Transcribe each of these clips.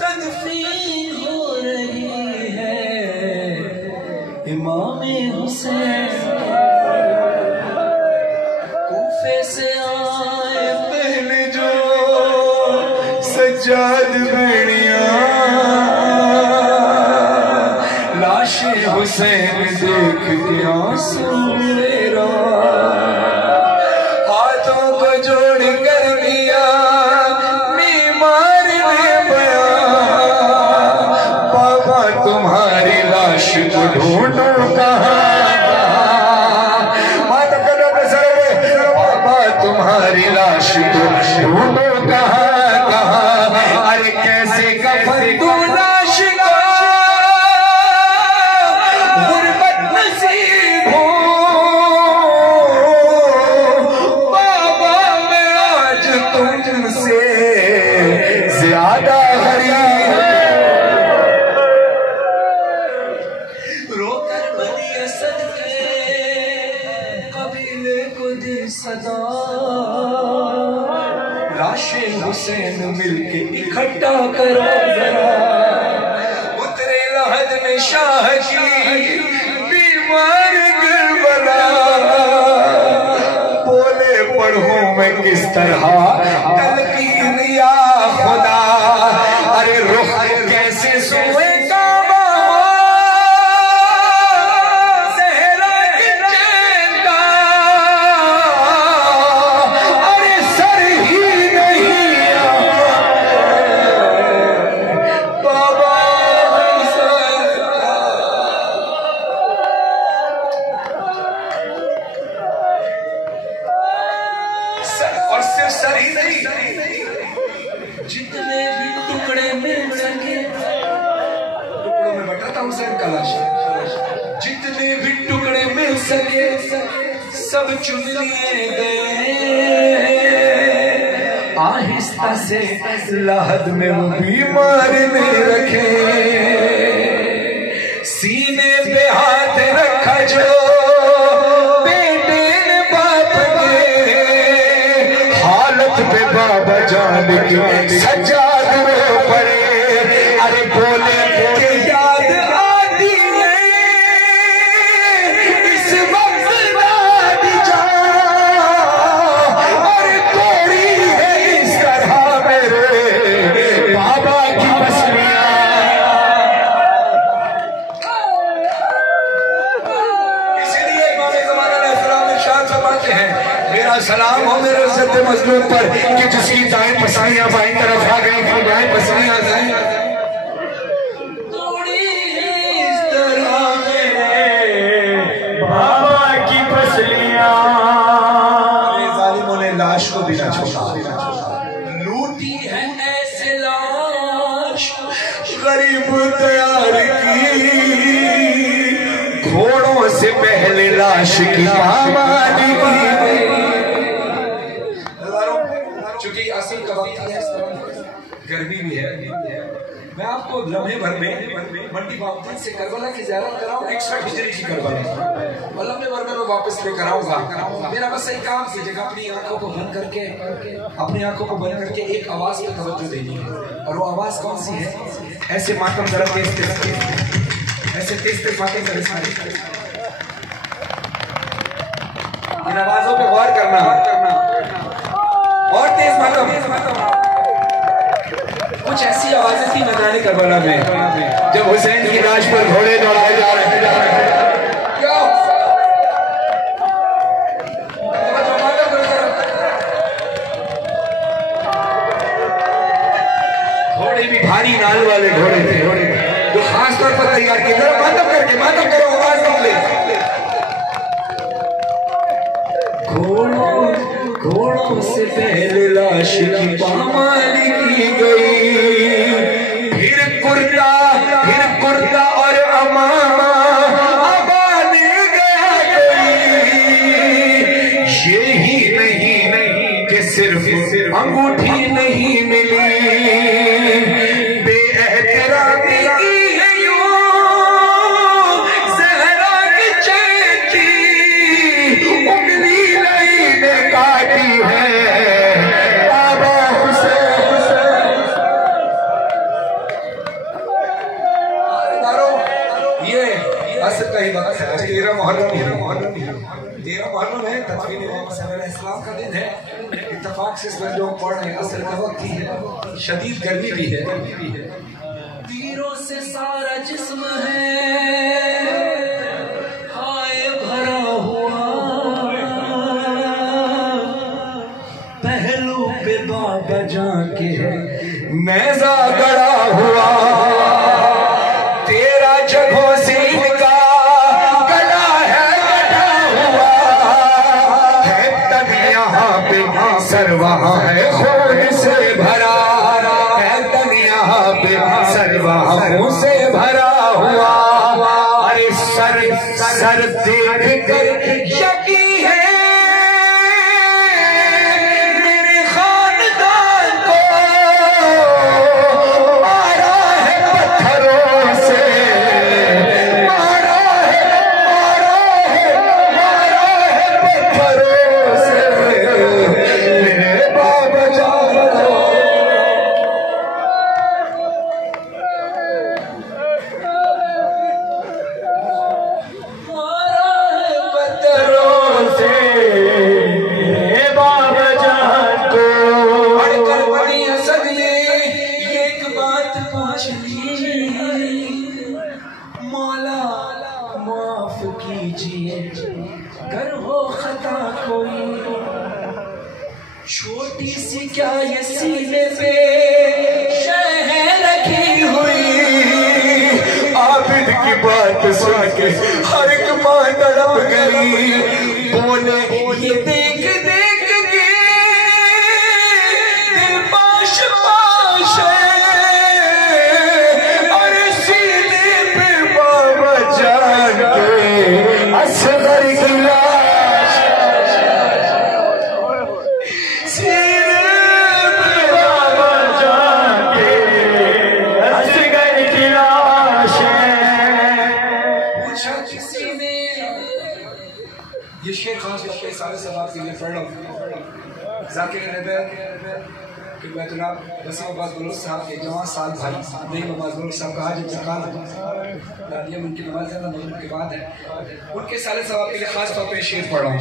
तदफीन हो रही है इमाम हुसैन। कूफे से आए पहले जो सज्जाद बेड़िया, लाशे हुसैन देख के आंसू मेरा, हाथों को जोड़ कर दिया बीमार ने बयां, बाबा तुम्हारी लाश को ढूंढो कहाँ, माता का लोग सर, बाबा तुम्हारी लाश को ढूंढो कहाँ कहाँ। अरे कैसे कफन तू लाश का गुर्बत नसीब हो, बाबा मैं आज तुमसे ज्यादा गरीब, रोकर बनी सदके कबीले को दी सदा, लाशे हुसैन मिलके इकट्ठा करो जरा, उतरे लहद में शाह की बीमार करबला, बोले पढ़ूं मैं किस तरह तलकीन या खुदा। अरे रुख कैसे सोए सर ही नहीं, जितने भी टुकड़े मिल सके, टुकड़ों में बटाता हुसैन का लाश, जितने भी टुकड़े मिल सके सब चुन लिए गए, आहिस्ता से लहद में वो बीमार में रखे, सीने पे हाथ रखा जो पे बाबा जान की सज्जाद रो पड़े। अरे बोले के याद आती है इस वक्त दादी जान, और कोड़ी है इस तरह मेरे बाबा की मछलियां। इसीलिए इमाम ज़माना अलैहिस्सलाम इरशाद फरमाते हैं, मेरा सलाम हो मेरे इज्जत मजलूम पर कि जिसकी दाएं पसलियां बाईं तरफ आ गई, कि दाएं पसलियां दाएं थोड़ी इस तरह मेरे बाबा की पसलियां। जालिमों ने लाश को भी ना छोड़ा, लूटी है ऐसे लाश गरीब तैयार की, घोड़ों से पहले लाश की पामाली की। चूंकि असल का वक्त है, गर्मी भी है, मैं आपको लम्हे भर में मंडी बाबूद्दीन से करबला की ज़ियारत कराऊं, 61 हिजरी की करबला, और लम्हे भर में मैं वापस लेकर आऊंगा। मेरा बस एक काम कीजिएगा, अपनी आंखों को बंद करके, अपनी आंखों को बंद करके एक आवाज पे तवज्जो देनी है, और वो आवाज कौन सी है? ऐसे मातम जरा तेज तेज, ऐसे तेज तेज मातम जरा, इन आवाजों पे गौर करना, और तेज मातम। कुछ ऐसी आवाजें थी मैदान करबला में जब हुसैन की लाश पर घोड़े दौड़ाए जा रहे थे। घोड़े भी भारी नाल वाले घोड़े थे, जो खास तौर पर तैयार किए। मातम करके, मातम करो, आवाज निकले। घोड़ों से पहले लाश की पामाली की गई, फिर कुर्ता और अमामा अबाने गया कोई। यही नहीं कि सिर्फ अंगूठी नहीं मिली, बेएहतरामी की है यूं ज़हरा की चेकी, उंगली असर का ही वक्त है। 13 मुहर्रम है, 13 मुहर्रम है, तदफीन इस्लाम का दिन है। इत्तेफाक से इस वक्त जो पढ़ रहे हैं असर का वक्त ही है, शदीद गर्मी भी है। तीरों से सारा जिस्म है हाय भरा हुआ, पहलू पे बाबा जान के नेज़ा गड़ा हुआ, तेरा जगहों से इनका गला है कटा हुआ, है तन यहाँ पे सर वहाँ है खून से भरा, है तन यहाँ पे सर वहाँ खून से भरा हुआ। अरे सर सर देख कर यकीन है मेरे खानदान को, मारा है पत्थरों से, मारा है पत्थरों से मेरे बाबा जान को। मौला माफ कीजिए कर हो खता कोई, छोटी सी क्या ये सीने पे शहर रखी हुई, आबिद की बात सुन के हर एक मां तड़प गई, बोले ये देख देख के दिल पाश पाश है, असगर की लाश बाबा जान के, असगर की लाश है। पूछा किसी ने, ये शेर खास तौर पे सारे सवाल के लिए पढ़ रहा हूँ। जाकिर वसीम अब्बास बलोच साहब के जवान साल भाई नईम अब्बास बलोच साहब का आज इंतकाल दादिया उनकी नमाज के बाद है, उनके सारे सवाब के लिए खास तौर पे शेर पढ़ रहा हूँ।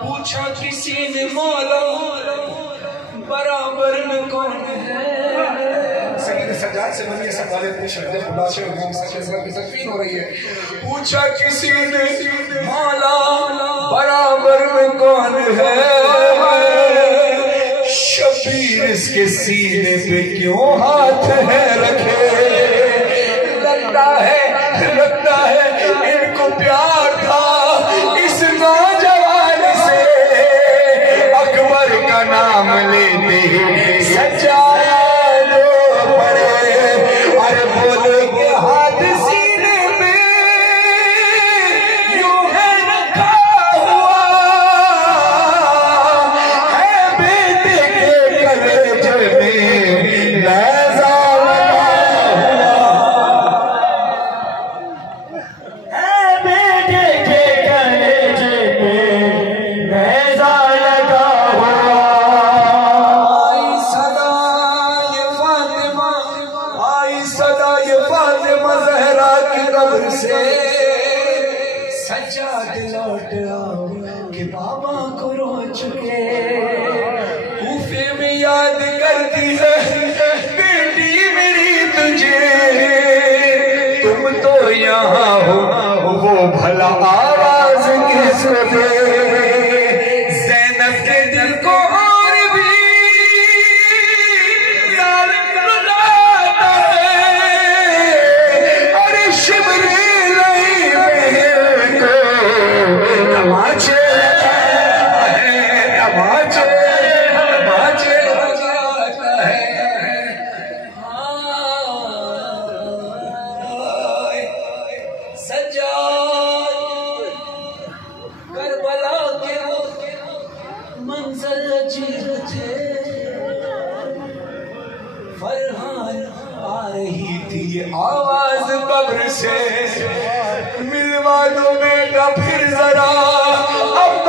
पूछा किसी ने मौला बराबर में कौन है, सईद सज्जाद से बनी सब वाले अपने शब्द खुदा से की तकफीन हो रही है। पूछा किसी ने मौला बराबर में कौन है, शबीर इसके सीने पे क्यों हाथ है रखे, लगता है इनको प्यार था इस नौजवान से, अकबर का नाम लेते ही सजाया लो पड़े, अरे बोले के हाथ सीने पे यूं है रखा हुआ, है बेटे के कलेजे में नेज़ा लगा हुआ, है बेटे के कलेजे में नेज़ा लगा हुआ। आई सदा ये फातिमा ज़हरा की कब्र से, सज्जाद लौट आओ कि बाबा को रो चुके, कूफे में याद करती है बेटी मेरी तुझे, तुम तो यहाँ हो वो भला आवाज किस पे, ज़ैनब के दिल को और भी याद रुलाता है, अरे शिबरील को तमाचे लगाता है, तमाचे लगाता है। सज्जाद करबला के मंजर अजीब थे, फरहान आ रही थी आवाज कब्र से, मिलवा दो बेटा फिर जरा अब